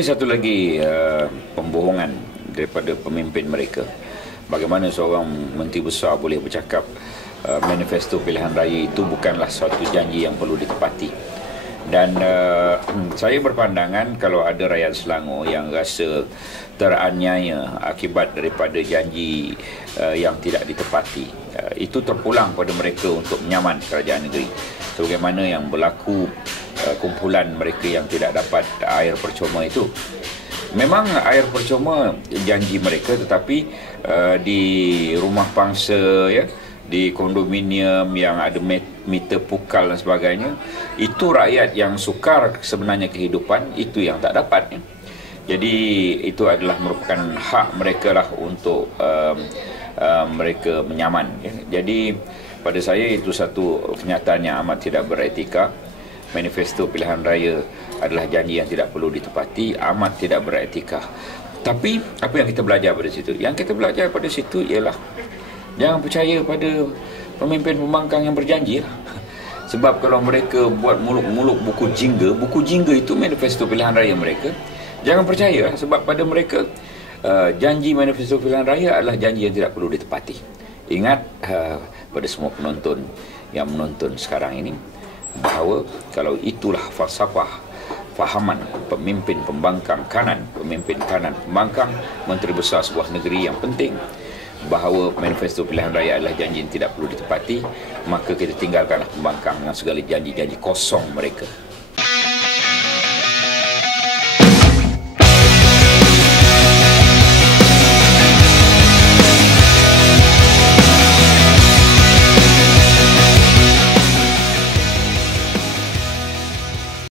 Ini satu lagi uh, pembohongan daripada pemimpin mereka. Bagaimana seorang menteri besar boleh bercakap uh, manifesto pilihan raya itu bukanlah suatu janji yang perlu ditepati. Dan uh, saya berpandangan kalau ada rakyat Selangor yang rasa teraniaya akibat daripada janji uh, yang tidak ditepati, uh, itu terpulang pada mereka untuk menyaman kerajaan negeri. Sebagaimana yang berlaku uh, kumpulan mereka yang tidak dapat air percuma itu. Memang air percuma janji mereka tetapi uh, di rumah pangsa ya di kondominium yang ada meter pukal dan sebagainya itu rakyat yang sukar sebenarnya kehidupan itu yang tak dapat ya. jadi itu adalah merupakan hak mereka lah untuk um, um, mereka menyaman ya. jadi pada saya itu satu kenyataan yang amat tidak beretika manifesto pilihan raya adalah janji yang tidak perlu ditepati, amat tidak beretika. Tapi apa yang kita belajar pada situ? Yang kita belajar pada situ ialah jangan percaya pada pemimpin pembangkang yang berjanji. Lah. Sebab kalau mereka buat muluk-muluk buku jingga, buku jingga itu manifesto pilihan raya mereka. Jangan percaya lah. sebab pada mereka uh, janji manifesto pilihan raya adalah janji yang tidak perlu ditepati. Ingat uh, pada semua penonton yang menonton sekarang ini, bahawa kalau itulah falsafah fahaman pemimpin pembangkang kanan pemimpin kanan pembangkang menteri besar sebuah negeri yang penting bahawa manifesto pilihan raya adalah janji yang tidak perlu ditepati maka kita tinggalkanlah pembangkang dengan segala janji-janji kosong mereka